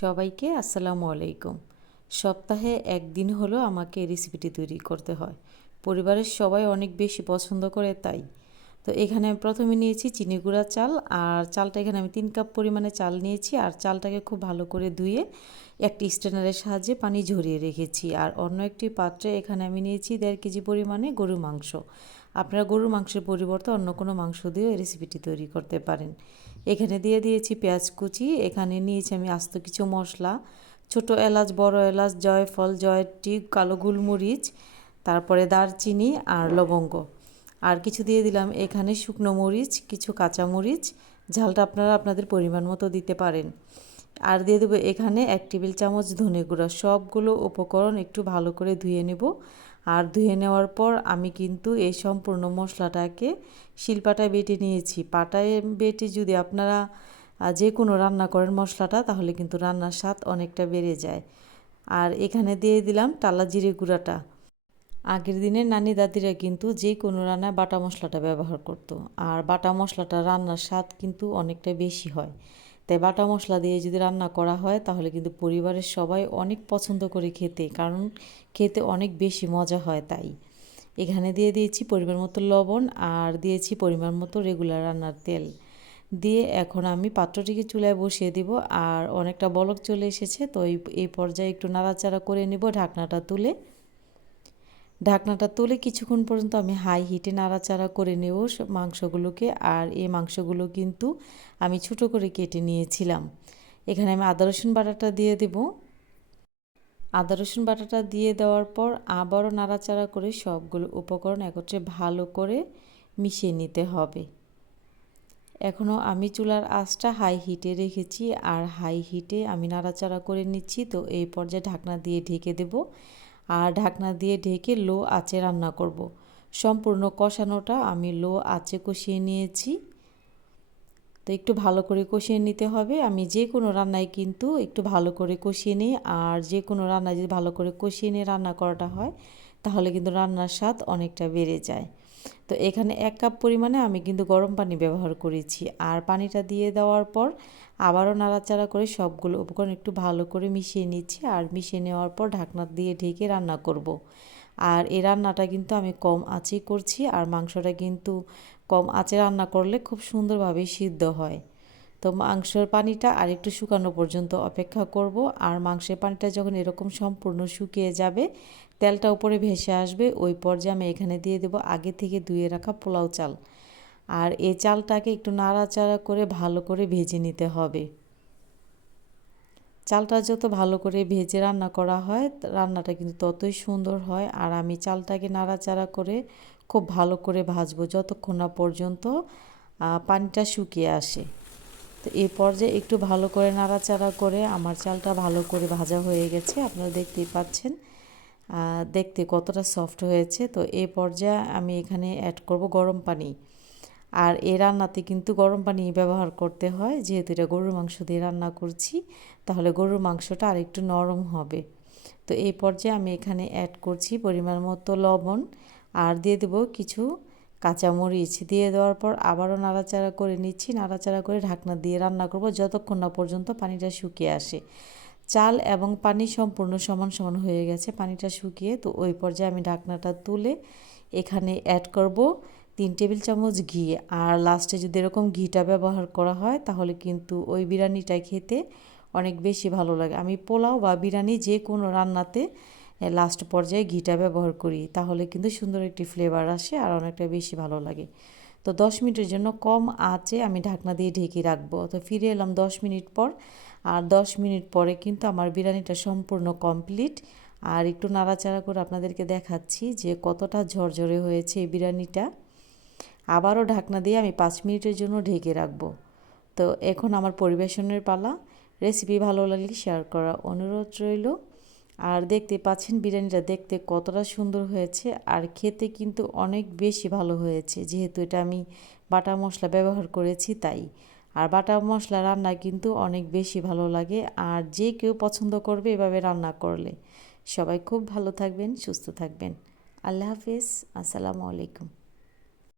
সবাইকে আসসালামু আলাইকুম। সপ্তাহে একদিন হলো আমাকে রেসিপিটি তৈরি করতে হয়। পরিবারের সবাই অনেক বেশি পছন্দ করে তাই। তো এখানে আমি প্রথমে নিয়েছি চিনি গুঁড়া চাল আর চালটা এখানে আমি তিন কাপ পরিমাণে চাল নিয়েছি আর চালটাকে খুব ভালো করে ধুয়ে একটি স্ট্যান্ডারের সাহায্যে পানি ঝরিয়ে রেখেছি। আর অন্য একটি পাত্রে এখানে আমি নিয়েছি দেড় কেজি পরিমাণে গরুর মাংস। আপনারা গরুর মাংসের পরিবর্তে অন্য কোনো মাংস দিয়েও এই রেসিপিটি তৈরি করতে পারেন। এখানে দিয়ে দিয়েছি পেঁয়াজ কুচি, এখানে নিয়েছি আমি আস্ত কিছু মশলা, ছোট এলাচ, বড় এলাচ, জয়ফল জয়টি কালো গোলমরিচ, তারপরে দারচিনি আর লবঙ্গ। আর কিছু দিয়ে দিলাম এখানে শুকনো মরিচ, কিছু কাঁচা মরিচ, ঝালটা আপনারা আপনাদের পরিমাণ মতো দিতে পারেন। আর দিয়ে দেবো এখানে এক টেবিল চামচ ধনে গুঁড়া, সবগুলো উপকরণ একটু ভালো করে ধুয়ে নেব। আর ধুয়ে নেওয়ার পর আমি কিন্তু এই সম্পূর্ণ মশলাটাকে শিলপাটায় বেটে নিয়েছি। পাটায় বেটে যদি আপনারা যে কোনো রান্না করেন মশলাটা, তাহলে কিন্তু রান্নার স্বাদ অনেকটা বেড়ে যায়। আর এখানে দিয়ে দিলাম টালা জিরে গুঁড়াটা। আগের দিনে নানি দাদিরা কিন্তু যে কোনো রান্নায় বাটা মশলাটা ব্যবহার করতো। আর বাটা মশলাটা রান্নার স্বাদ কিন্তু অনেকটা বেশি হয়। তাই বাটা মশলা দিয়ে যদি রান্না করা হয়, তাহলে কিন্তু পরিবারের সবাই অনেক পছন্দ করে খেতে, কারণ খেতে অনেক বেশি মজা হয় তাই। এখানে দিয়ে দিয়েছি পরিমাণ মতো লবণ আর দিয়েছি পরিমাণ মতো রেগুলার রান্নার তেল। দিয়ে এখন আমি পাত্রটিকে চুলায় বসিয়ে দিব আর অনেকটা বলক চলে এসেছে, তো এই এই পর্যায়ে একটু নাড়াচাড়া করে নিব ঢাকনাটা তুলে। ঢাকনাটা তুলে কিছুক্ষণ পর্যন্ত আমি হাই হিটে নাড়াচাড়া করে নেব মাংসগুলোকে। আর এই মাংসগুলো কিন্তু আমি ছোটো করে কেটে নিয়েছিলাম। এখানে আমি আদা, রসুন বাটাটা দিয়ে দেব। আদা, রসুন বাটাটা দিয়ে দেওয়ার পর আবারও নাড়াচাড়া করে সবগুলো উপকরণ একত্রে ভালো করে মিশিয়ে নিতে হবে। এখনও আমি চুলার আঁচটা হাই হিটে রেখেছি। আর হাই হিটে আমি নাড়াচাড়া করে নিচ্ছি। তো এই পর্যায়ে ঢাকনা দিয়ে ঢেকে দেব। আর ঢাকনা দিয়ে ঢেকে লো আঁচে রান্না করব। সম্পূর্ণ কষানোটা আমি লো আঁচে কষিয়ে নিয়েছি। তো একটু ভালো করে কষিয়ে নিতে হবে। আমি যে কোনো রান্নায় কিন্তু একটু ভালো করে কষিয়ে নিই। আর যে কোনো রান্নায় যদি ভালো করে কষিয়ে নিয়ে রান্না করাটা হয়, তাহলে কিন্তু রান্নার স্বাদ অনেকটা বেড়ে যায়। তো এখানে এক কাপ পরিমাণে আমি কিন্তু গরম পানি ব্যবহার করেছি আর পানিটা দিয়ে দেওয়ার পর আবারও নাড়াচাড়া করে সবগুলো উপকরণ একটু ভালো করে মিশিয়ে নিচ্ছি আর মিশিয়ে নেওয়ার পর ঢাকনা দিয়ে ঢেকে রান্না করব। আর এ রান্নাটা কিন্তু আমি কম আঁচেই করছি আর মাংসটা কিন্তু কম আঁচে রান্না করলে খুব সুন্দরভাবে সিদ্ধ হয় তো মাংসের পানিটা আর একটু শুকানো পর্যন্ত অপেক্ষা করব। আর মাংসের পানিটা যখন এরকম সম্পূর্ণ শুকিয়ে যাবে, তেলটা উপরে ভেসে আসবে, ওই পর্যায়ে আমি এখানে দিয়ে দেবো আগে থেকে ধুয়ে রাখা পোলাও চাল। আর এই চালটাকে একটু নাড়াচাড়া করে ভালো করে ভেজে নিতে হবে। চালটা যত ভালো করে ভেজে রান্না করা হয়, রান্নাটা কিন্তু ততই সুন্দর হয়। আর আমি চালটাকে নাড়াচাড়া করে খুব ভালো করে ভাজবো যতক্ষণ না পর্যন্ত পানিটা শুকিয়ে আসে। তো এই পর্যায়ে একটু ভালো করে নাড়াচাড়া করে আমার চালটা ভালো করে ভাজা হয়ে গেছে, আপনারা দেখতেই পাচ্ছেন। দেখতে কতটা সফট হয়েছে। তো এই পর্যায়ে আমি এখানে অ্যাড করব গরম পানি। আর এই রান্নাতে কিন্তু গরম পানি ব্যবহার করতে হয়, যেহেতু এটা গরুর মাংস দিয়ে রান্না করছি, তাহলে গরুর মাংসটা আরেকটু নরম হবে। তো এই পর্যায়ে আমি এখানে অ্যাড করছি পরিমাণ মতো লবণ, আর দিয়ে দেবো কিছু কাঁচামরিচ দিয়ে দেওয়ার পর আবারও নাড়াচাড়া করে নিচ্ছি। নাড়াচাড়া করে ঢাকনা দিয়ে রান্না করব যতক্ষণ না পর্যন্ত পানিটা শুকিয়ে আসে। চাল এবং পানি সম্পূর্ণ সমান সমান হয়ে গেছে পানিটা শুকিয়ে। তো ওই পর্যায়ে আমি ঢাকনাটা তুলে এখানে অ্যাড করব তিন টেবিল চামচ ঘি। আর লাস্টে যদি এরকম ঘিটা ব্যবহার করা হয় তাহলে কিন্তু ওই বিরিয়ানিটা খেতে অনেক বেশি ভালো লাগে। আমি পোলাও বা বিরিয়ানি যে কোনো রান্নাতে লাস্ট পর্যায়ে ঘিটা ব্যবহার করি, তাহলে কিন্তু সুন্দর একটি ফ্লেভার আসে আর অনেকটা বেশি ভালো লাগে। তো দশ মিনিটের জন্য কম আঁচে আমি ঢাকনা দিয়ে ঢেকে রাখব। তো ফিরে এলাম দশ মিনিট পর, আর দশ মিনিট পরে কিন্তু আমার বিরিয়ানিটা সম্পূর্ণ কমপ্লিট আর একটু নাড়াচাড়া করে আপনাদেরকে দেখাচ্ছি যে কতটা ঝরঝরে হয়েছে এই বিরিয়ানিটা। আবারও ঢাকনা দিয়ে আমি পাঁচ মিনিটের জন্য ঢেকে রাখব। তো এখন আমার পরিবেশনের পালা। রেসিপি ভালো লাগলে শেয়ার করা অনুরোধ রইল। আর দেখতে পাচ্ছেন বিরিয়ানিটা দেখতে কতটা সুন্দর হয়েছে আর খেতে কিন্তু অনেক বেশি ভালো হয়েছে। যেহেতু এটা আমি বাটা মশলা ব্যবহার করেছি তাই। আর বাটা মশলা রান্না কিন্তু অনেক বেশি ভালো লাগে আর যে কেউ পছন্দ করবে এভাবে রান্না করলে। সবাই খুব ভালো থাকবেন, সুস্থ থাকবেন। আল্লাহ হাফিজ, আসসালামু আলাইকুম।